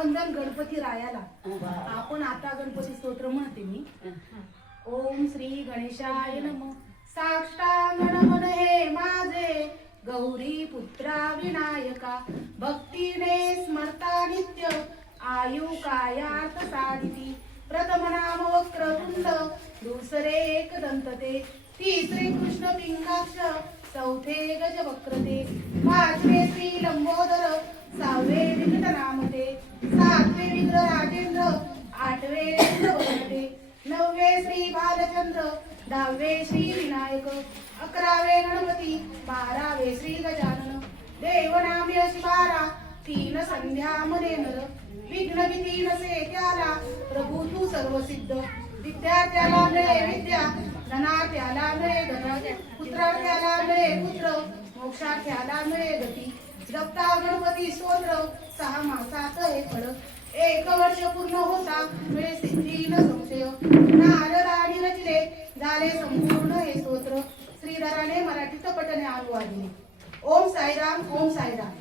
वंदन गणपती रायाला. आपण आता गणपती स्तोत्र म्हणते मी. ओम श्री गणेशाय नमः. साष्टांग नमन हे माझे गौरी पुत्रा विनायका, भक्तीने स्मरता नित्य आयु कायार्थ साधिती. प्रथम नाम वक्रतुंड, दुसरे एकदंतते, तिसरे कृष्ण पिंगाक्ष, चौथे गज वक्रते, पाचवे श्री लंबोदर, सहावे विकट नामते, सातवे विग्रह राजेंद्र, आठवे इंद्रवदते, नववे श्री बालचंद्र, दहावे श्री विनायक, अकरावे गणपती, बारावे श्री गजानन. देवनामी अशी 12, 3 संध्या मने नर. विघ्न भीती नसे त्याला, प्रभू तू सर्व सिद्ध. विद्यार्थ्याला मिळे विद्या, धनार्थ्याला मिळे धन, पुत्रार्थ्याला मिळे पुत्र, मोक्षार्थ्याला मिळे गती. जपता गणपती स्तोत्र 6 मासात हे फळ. 1 वर्ष पूर्ण होता मिळे सिद्धी न संशय. नारदाने रचले झाले संपूर्ण हे स्तोत्र. श्रीधराने मराठीत पठणे अनुवादिले. ओम साईराम. ओम साईराम.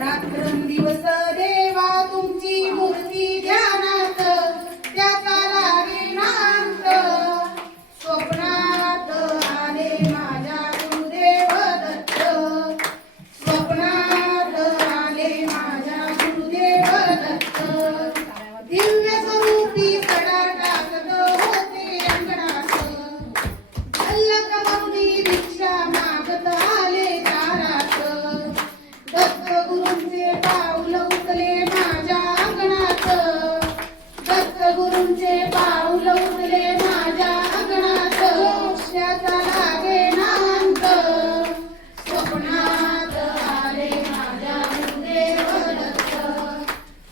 रात्रंदिवस देवा तुमची मूर्ती ध्यानात, त्याचा लागे नांत. स्वप्नात आले माझ्या गुरुदेव दत्त, स्वप्नात आले माझ्या गुरुदेव दत्त. दिव्य स्वरूपी सडा टाकत होते अंगणात, अल्लक मौनी भिक्षा मागत आले दारात. दत्त गुरूंचे पाऊल उठले माझ्या अंगणात, दत्त गुरूंचे पाऊल उठले माझ्या अंगणात. त्याचा लागे नांत. स्वप्नात आले माझ्या गुरुदेव दत्त,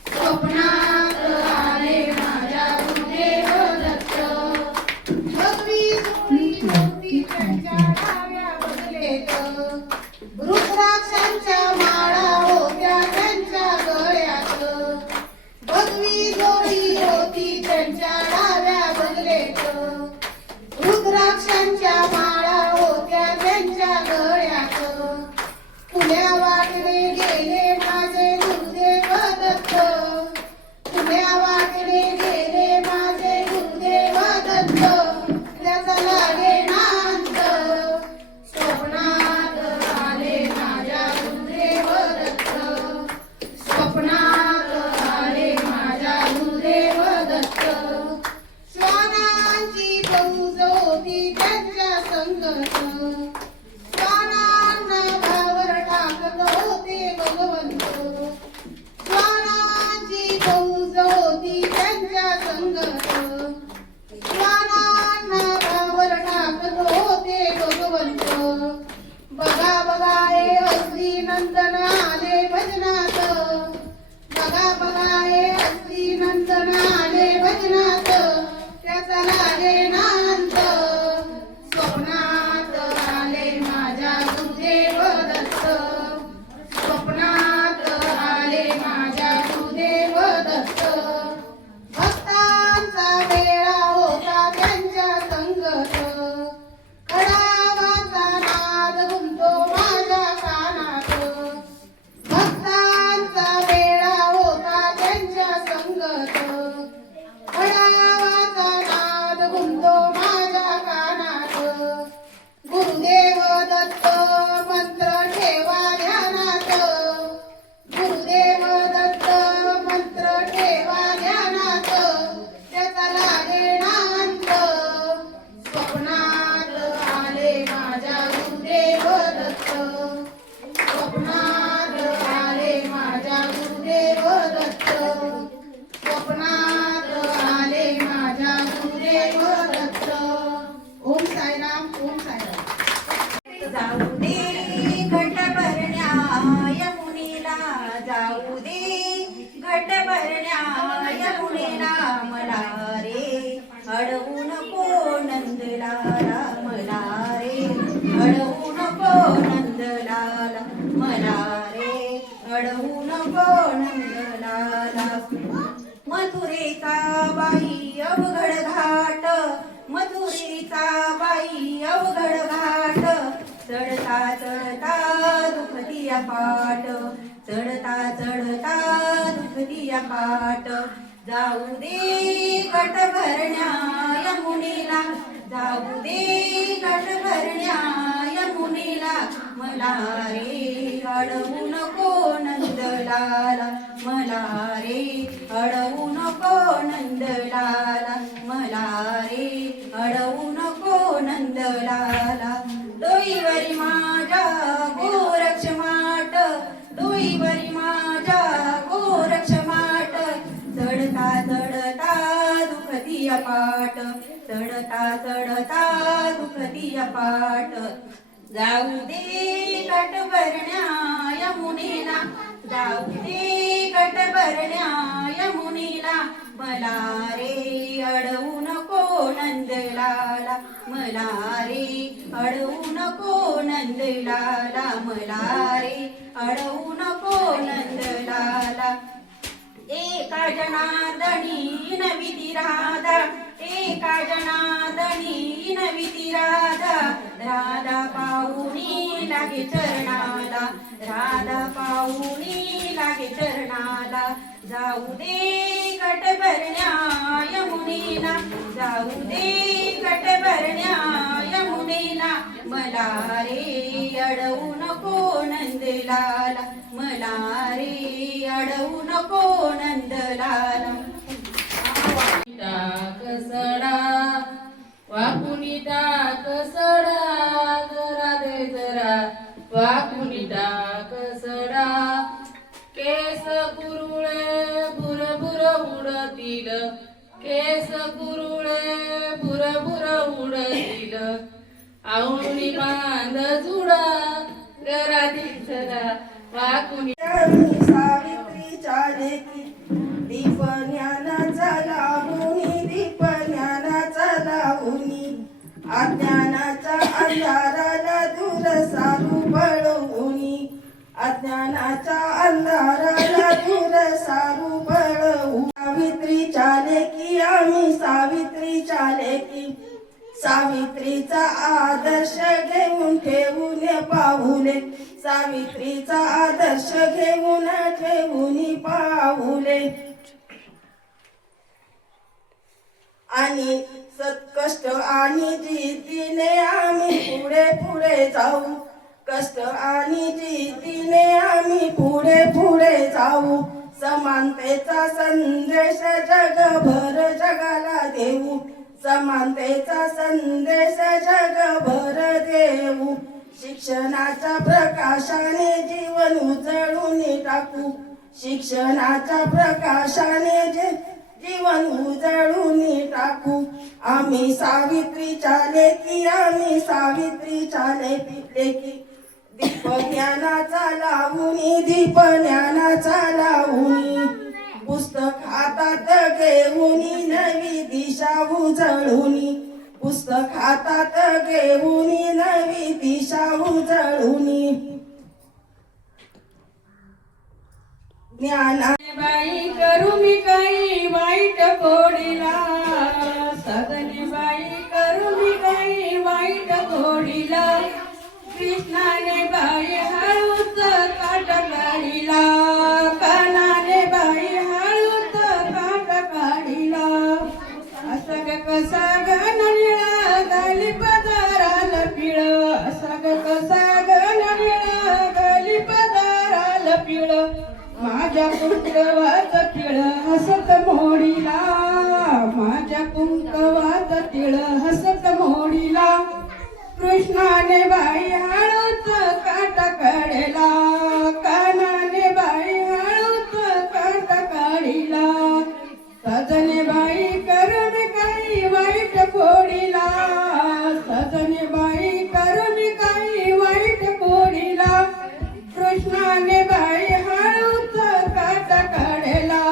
स्वप्नात आले माझ्या गुरुदेव दत्त. भगवी जोडी होती त्यांच्या डाव्या बदलेत, रुद्राक्षांच्या माळा होत्या त्यांच्या गळ्यात. भगवी जोडी होती त्यांच्या डाव्या बदलेत, रुद्राक्षांच्या माळा होत्या त्यांच्या गळ्यात. फुल्या वाटले गेले माझे गुरुदेव दत्त, फुल्या वाटले गेले माझे गुरुदेव दत्त. त्याचा लागे नांत. स्वप्नात आले माझ्या गुरुदेव दत्त, स्वप्नात आले माझ्या गुरुदेव दत्त. श्वानांची फौज होती त्यांच्या संगत, श्वानांना भावर टाकत होते भगवंत. श्वानांची फौज होती त्यांच्या संगत, श्वानांना भावर टाकत होते भगवंत. बघा बघा हे हस्ती नंदन आले भजनात, बघा बघा हे हस्ती नंदन आले भजनात. त्याचा लागे नांत. स्वप्नात आले माझ्या गुरुदेव दत्त, स्वप्नात आले माझ्या गुरुदेव दत्त. भक्तांचा वेळा होता त्यांच्या संगत, कडावाचा नाद घुमतो माझ्या कानात. भक्तांचा वेळा होता त्यांच्या संगत, कडावाचा नाद घुमतो माझ्या कानात. गुरुदेव दत्त मंत्र ठेवा ध्यानात, गुरुदेव दत्त मंत्र ठेवा ध्यानात. त्याचा लागे नांत. स्वप्नात आले माझ्या गुरुदेव दत्त, स्वप्नात आले माझ्या गुरुदेव दत्त, स्वप्नात आले माझ्या गुरुदेव दत्त. ओम साईराम. ओम साईराम. जाऊ दे घट भरण्या यमुनेला, जाऊ दे घट भरण्या यमुनेला. मला रे अडवू नको नंदलाला, मला रे अडवू नको नंदलाला, मला रे अडवू नको नंदलाला. मथुरेचा बाई अवघड घाट, मथुरेचा बाई अवघड घाट. चढता चढता दुखती पाट, चढता चढता दुखती दुखतिया पाट जाऊ दे घट भरण्या यमुनेला जाऊ दे घट भरण्या यमुनेला मला रे अडवू नको नंदलाला मला रे अडवू नको नंदलाला मला रे अडवू नको नंदलाला डोईवरी माझ्या गोरक्ष माट डोईवरी माझ्या गोरक्ष माट चढता चढता दुखतिया पाट चढता चढता दुखतिया पाट जाऊ दे घट भरण्या यमुनेला जाऊ दे घट भरण्या यमुनेला मला रे अडवू नको नंदलाला मला रे अडवू नको नंदलाला मला रे अडवू नको नंदलाला एका जनार्दनी नविती राधा एका जनार्दनी नविती राधा राधा पाऊनी लागे चरणाला राधा पाऊनी लागे चरणाला जाऊ दे घट भरण्या यमुनेला जाऊ दे घट भरण्या यमुनेला मला रे अडवू नको नंदलाला मला रे अडवू नको नंदलाला टाक सडा वाकुनी टाक सडा जरा दे जरा वाकुनी टाक सडा केस कुरुळे बुरबुर उडतील केस कुरुळे बुरबुर उडतील आवळी बांध जुडा जरा दे जरा वाकुनी सावित्रीच्या लेकी दीप ज्ञानाचा लावूनी दीप ज्ञानाचा लावूनी अज्ञानाच्या अंधाराला दूर सारू पळवूनी अज्ञानाच्या अंधाराला दूर सारू पळवू सावित्रीच्या लेकी आम्ही सावित्रीच्या लेकी सावित्रीचा आदर्श घेऊन ठेवून पाहुले सावित्रीचा आदर्श घेऊन ठेवून पाहुले आणि सत्कष्ट आणि जिद्दीने आम्ही पुढे पुढे जाऊ कष्ट आणि जिद्दीने आम्ही पुढे पुढे जाऊ समानतेचा संदेश जगभर जगाला देऊ समानतेचा संदेश जगभर देऊ शिक्षणाच्या प्रकाशाने जीवन उजळून टाकू शिक्षणाच्या प्रकाशाने जीवन उजळून टाकू आम्ही सावित्रीच्या लेकी आम्ही सावित्रीच्या लेकी दीप ज्ञानाचा लावूनी दीप ज्ञानाचा लावूनी पुस्तक हातात घेऊन नवी दिशा उजळूनी पुस्तक हातात घेऊन नवी दिशा उजळूनी ज्ञाना बाई करू मी काही वाईट कोडीला सदने बाई करू मी काही वाईट कोडीला कृष्णाने बाई हळूच काट काढिला कानाने बाई हळूच काट काढिला असग कसा गण निळा गाली पदाराला पिळ असग कसा गण निळा गाली पदाराला पिळ माझ्या कुंकवात तिळ हसत मोडीला माझ्या कुंकवात तिळ हसत मोडीला कृष्णाने बाई हळूच काट काढला कानाने बाई हळूच काट काढिला सजने बाई करून काही वाईट कोडीला सजने बाई करून काही वाईट कोडीला कृष्णाने बाई हळूच काट काढला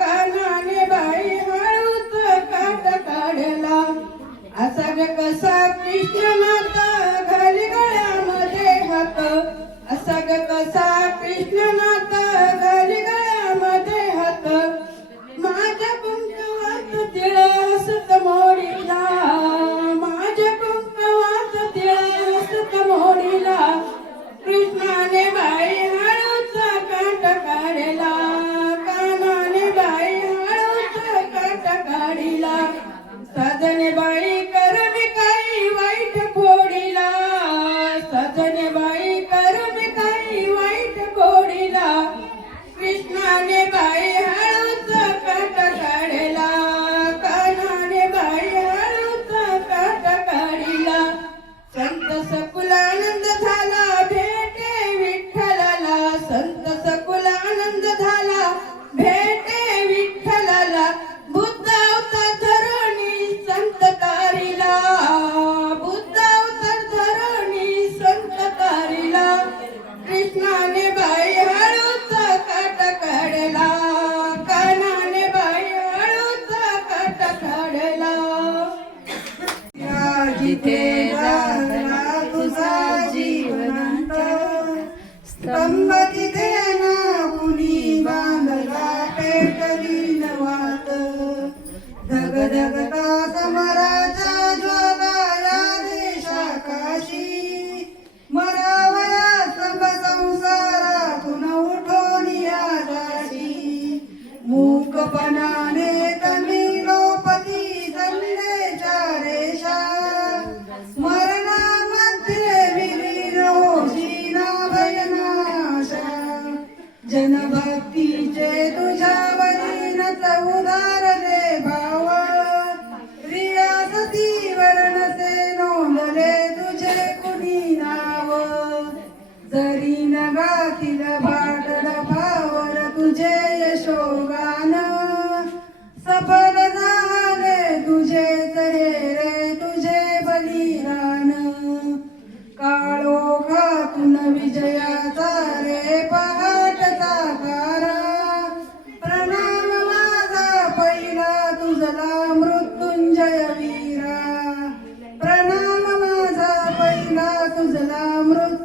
कानाने बाई हळूच काट काढला असा ग कसा कृष्णनाथ घाली गळ्यामध्ये हात असा ग कसा कृष्णनाथ घाली गळ्यामध्ये हात माझ्या कुंकवात तिळ हसत मोडीला माझ्या कुंकवात तिळ हसत मोडीला कृष्णाने बाई हळूचा काट काढला कान भेटे विठ्ठलाला बुद्ध अवतार धरणी संत तारीला बुद्ध अवतार धरणी संत तारीला कृष्णाने बाई हळूचा काट काढला कानाने बाई हळूचा काट काढला जिथे झाला तुझा जीवनांत स्तंभ तिथे ना कुणी बांधला पेटली नवात धगधगता समराच्या ज्वाला या देशाकाशी मरावया स्तंभ संसारातून उठून आकाशी मूकपणाने तमिलोपती संदेच्या रेषा मरणामध्ये विलीन होशी ना भयनाशा जनभक्तीचे तुझ्यावरीनच उदारले भाव रियासतीवर नसे नोंदले तुझे कुणी नाव जरी न गातील भाटल भावर तुझे यशोगान सफल झाले तुझे रे तुझे बलिदान काळोखातून विजयाचा रे पहाटचा तारा प्रणाम माझा पहिला तुझला मृत्युंजय वीरा प्रणाम माझा पहिला तुझला मृत्युंजय